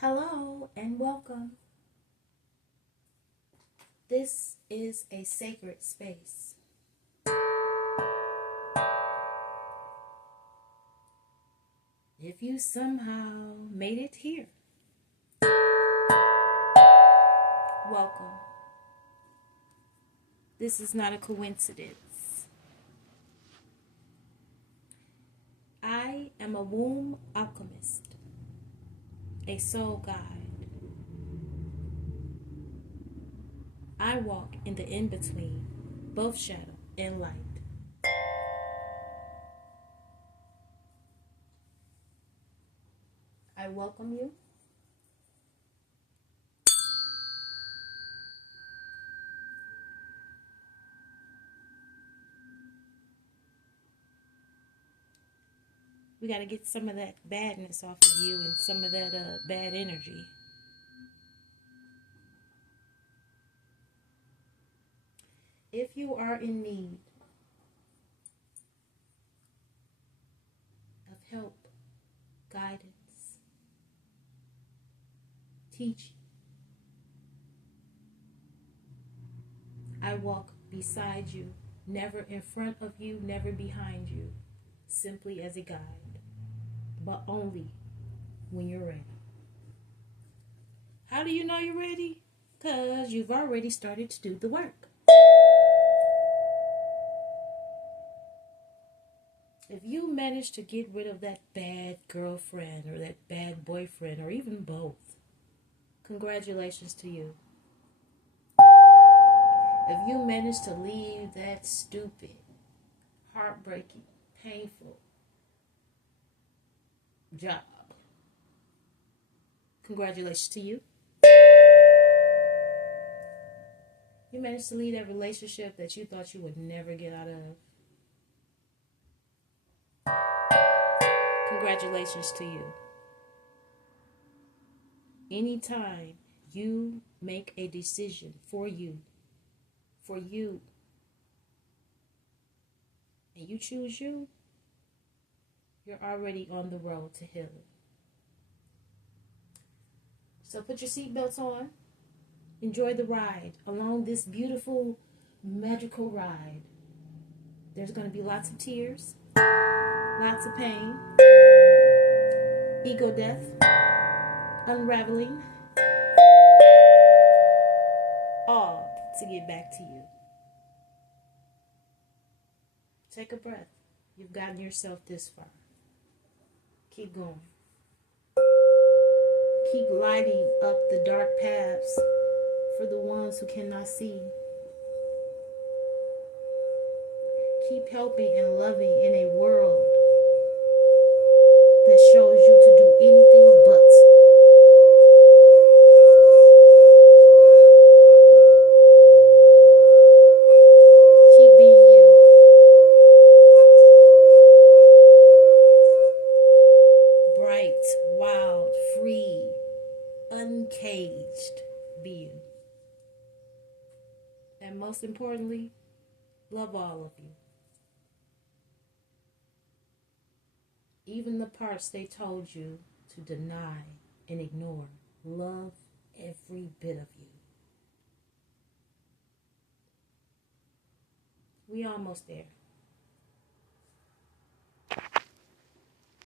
Hello and welcome. This is a sacred space. If you somehow made it here, welcome. This is not a coincidence. I am a womb alchemist, a soul guide. I walk in the in-between, both shadow and light. I welcome you. We got to get some of that badness off of you and some of that bad energy. If you are in need of help, guidance, teaching, I walk beside you, never in front of you, never behind you, simply as a guide, but only when you're ready. How do you know you're ready? Because you've already started to do the work. If you manage to get rid of that bad girlfriend or that bad boyfriend or even both, congratulations to you. If you manage to leave that stupid, heartbreaking, painful job, congratulations to you. You managed to leave that relationship that you thought you would never get out of. Congratulations to you. Anytime you make a decision for you, and you choose you, you're already on the road to healing. So put your seatbelts on. Enjoy the ride along this beautiful, magical ride. There's going to be lots of tears, lots of pain, ego death, unraveling, all to get back to you. Take a breath. You've gotten yourself this far. Keep going. Keep lighting up the dark paths for the ones who cannot see. Keep helping and loving in a world that shows you to do anything but. Keep being you. Bright, wild, free, uncaged, be you. And most importantly, love all of you. Even the parts they told you to deny and ignore. Love every bit of you. We almost there.